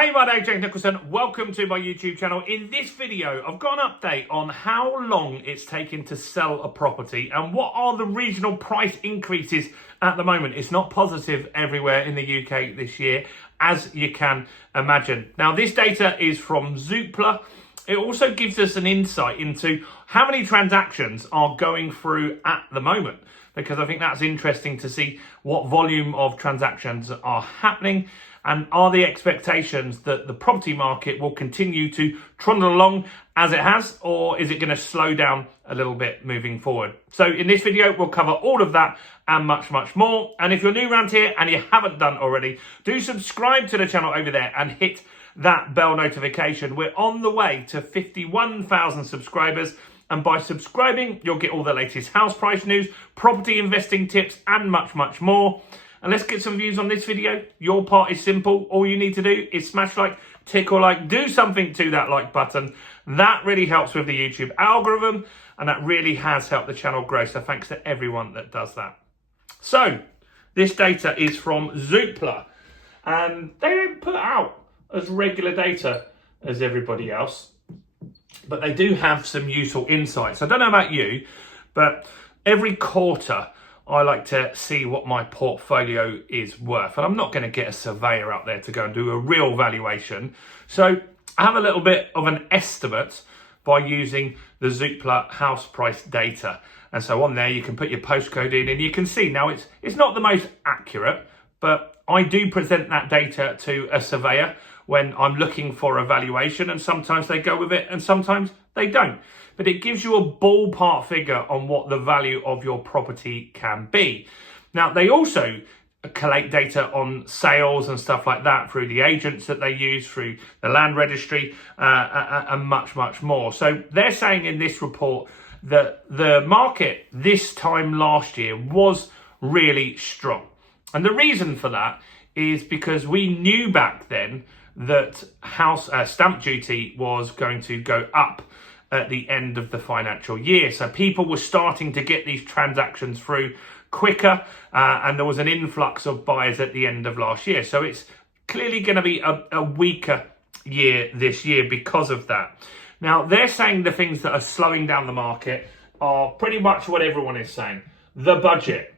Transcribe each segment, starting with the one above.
Hey, my name's James Nicholson. Welcome to my YouTube channel. In this video, I've got an update on how long it's taken to sell a property and what are the regional price increases at the moment. It's not positive everywhere in the UK this year, as you can imagine. Now, this data is from Zoopla. It also gives us an insight into how many transactions are going through at the moment, because I think that's interesting to see what volume of transactions are happening. And are the expectations that the property market will continue to trundle along as it has, or is it going to slow down a little bit moving forward? So in this video, we'll cover all of that and much, much more. And if you're new around here and you haven't done already, do subscribe to the channel over there and hit that bell notification. We're on the way to 51,000 subscribers. And by subscribing, you'll get all the latest house price news, property investing tips, and much, much more. And let's get some views on this video. Your part is simple. All you need to do is smash like, tick or like, do something to that like button. That really helps with the YouTube algorithm, and that really has helped the channel grow. So thanks to everyone that does that. So this data is from Zoopla, and they don't put out as regular data as everybody else, but they do have some useful insights. I don't know about you, but every quarter I like to see what my portfolio is worth. And I'm not going to get a surveyor out there to go and do a real valuation. So I have a little bit of an estimate by using the Zoopla house price data. And so on there, you can put your postcode in and you can see. Now, it's not the most accurate, but I do present that data to a surveyor when I'm looking for a valuation. And sometimes they go with it and sometimes they don't. But it gives you a ballpark figure on what the value of your property can be. Now, they also collect data on sales and stuff like that through the agents that they use, through the land registry, and much, much more. So they're saying in this report that the market this time last year was really strong. And the reason for that is because we knew back then that house stamp duty was going to go up at the end of the financial year. So people were starting to get these transactions through quicker, and there was an influx of buyers at the end of last year. So it's clearly going to be a weaker year this year because of that. Now, they're saying the things that are slowing down the market are pretty much what everyone is saying. The budget.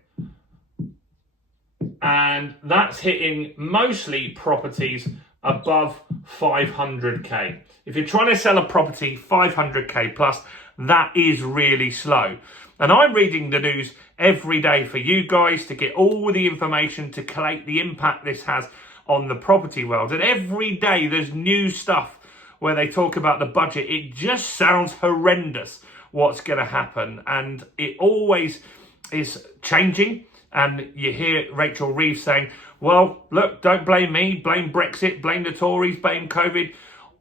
And that's hitting mostly properties above 500k. If you're trying to sell a property 500k plus, that is really slow. And I'm reading the news every day for you guys to get all the information to collate the impact this has on the property world. And every day there's new stuff where they talk about the budget. It just sounds horrendous what's going to happen. And it always is changing. And you hear Rachel Reeves saying, well, look, don't blame me, blame Brexit, blame the Tories, blame COVID.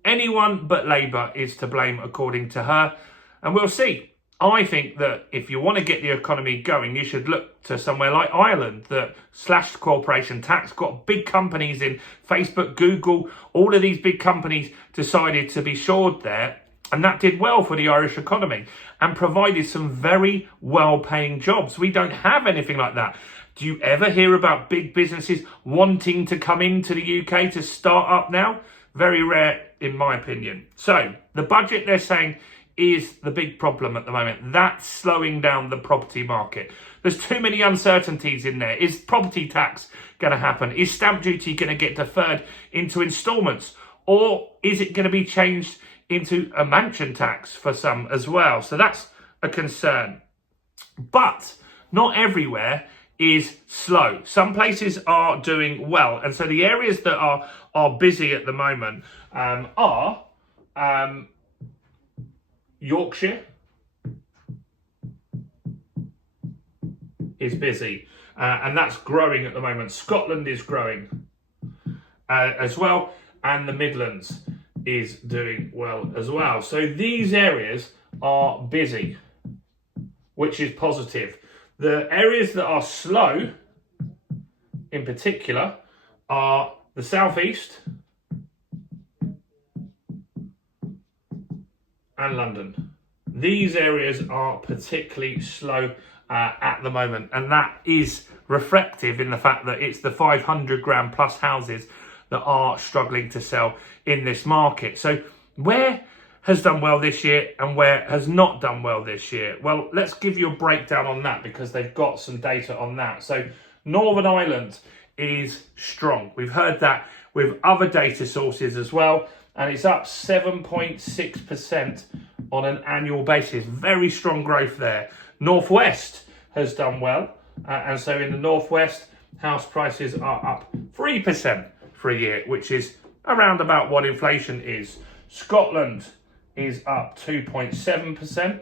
Anyone but Labour is to blame, according to her. And we'll see. I think that if you want to get the economy going, you should look to somewhere like Ireland that slashed corporation tax, got big companies in Facebook, Google, all of these big companies decided to be shored there. And that did well for the Irish economy and provided some very well-paying jobs. We don't have anything like that. Do you ever hear about big businesses wanting to come into the UK to start up now? Very rare, in my opinion. So the budget, they're saying, is the big problem at the moment. That's slowing down the property market. There's too many uncertainties in there. Is property tax going to happen? Is stamp duty going to get deferred into instalments? Or is it going to be changed into a mansion tax for some as well? So that's a concern. But not everywhere is slow. Some places are doing well. And so the areas that are busy at the moment are Yorkshire is busy. And that's growing at the moment. Scotland is growing as well. And the Midlands is doing well as well. So these areas are busy, which is positive. The areas that are slow, in particular, are the southeast and London. These areas are particularly slow at the moment, and that is reflective in the fact that it's the 500 grand plus houses that are struggling to sell in this market. So where has done well this year and where has not done well this year? Well, let's give you a breakdown on that because they've got some data on that. So Northern Ireland is strong. We've heard that with other data sources as well, and it's up 7.6% on an annual basis. Very strong growth there. Northwest has done well, and so in the Northwest, house prices are up 3% for a year, which is around about what inflation is. Scotland is up 2.7%,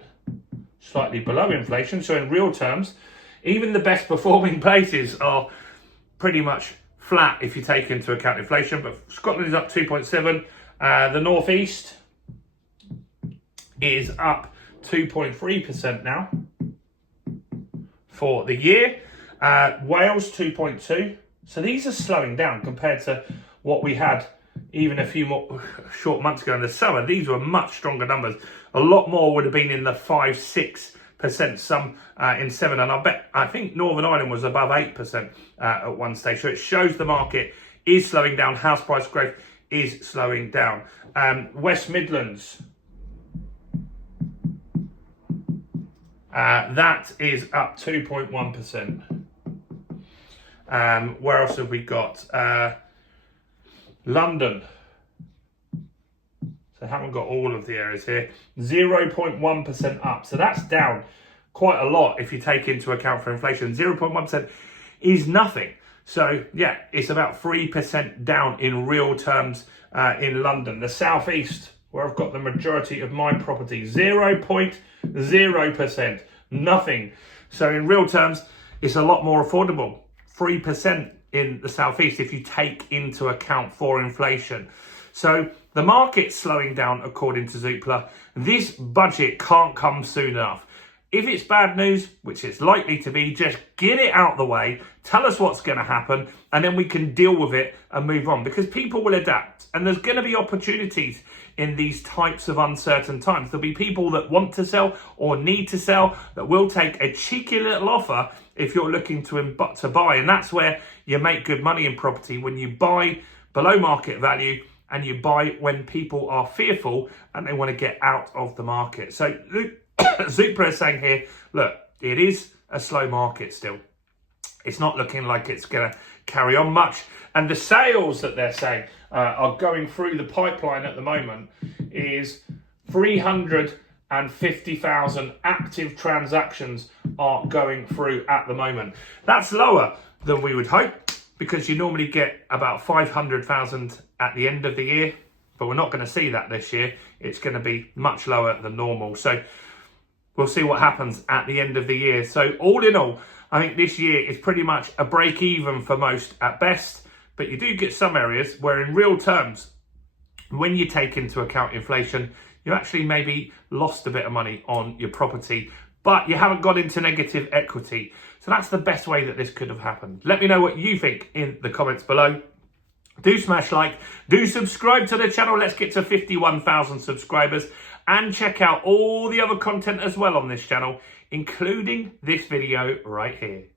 slightly below inflation. So in real terms, even the best performing places are pretty much flat if you take into account inflation, but Scotland is up 2.7. The Northeast is up 2.3% now for the year. Wales 2.2. So these are slowing down compared to what we had even a few more short months ago in the summer. These were much stronger numbers. A lot more would have been in the 5-6%, some in 7%, and I think Northern Ireland was above 8% at one stage. So it shows the market is slowing down. House price growth is slowing down. West Midlands, that is up 2.1%. Where else have we got? London. So I haven't got all of the areas here. 0.1% up. So that's down quite a lot if you take into account for inflation. 0.1% is nothing. So yeah, it's about 3% down in real terms in London. The Southeast, where I've got the majority of my property, 0.0%, nothing. So in real terms, it's a lot more affordable. 3% in the Southeast if you take into account for inflation. So the market's slowing down according to Zoopla. This budget can't come soon enough. If it's bad news, which it's likely to be, just get it out the way, tell us what's going to happen, and then we can deal with it and move on, because people will adapt. And there's going to be opportunities in these types of uncertain times. There'll be people that want to sell or need to sell that will take a cheeky little offer if you're looking to buy. And that's where you make good money in property, when you buy below market value and you buy when people are fearful and they want to get out of the market. So Zoopla is saying here, look, it is a slow market still. It's not looking like it's going to carry on much. And the sales that they're saying are going through the pipeline at the moment is 350,000 active transactions are going through at the moment. That's lower than we would hope, because you normally get about 500,000 at the end of the year, but we're not going to see that this year. It's going to be much lower than normal. So we'll see what happens at the end of the year. So all in all, I think this year is pretty much a break even for most at best, but you do get some areas where in real terms, when you take into account inflation, you actually maybe lost a bit of money on your property, but you haven't got into negative equity. So that's the best way that this could have happened. Let me know what you think in the comments below. Do smash like, do subscribe to the channel. Let's get to 51,000 subscribers, and check out all the other content as well on this channel, including this video right here.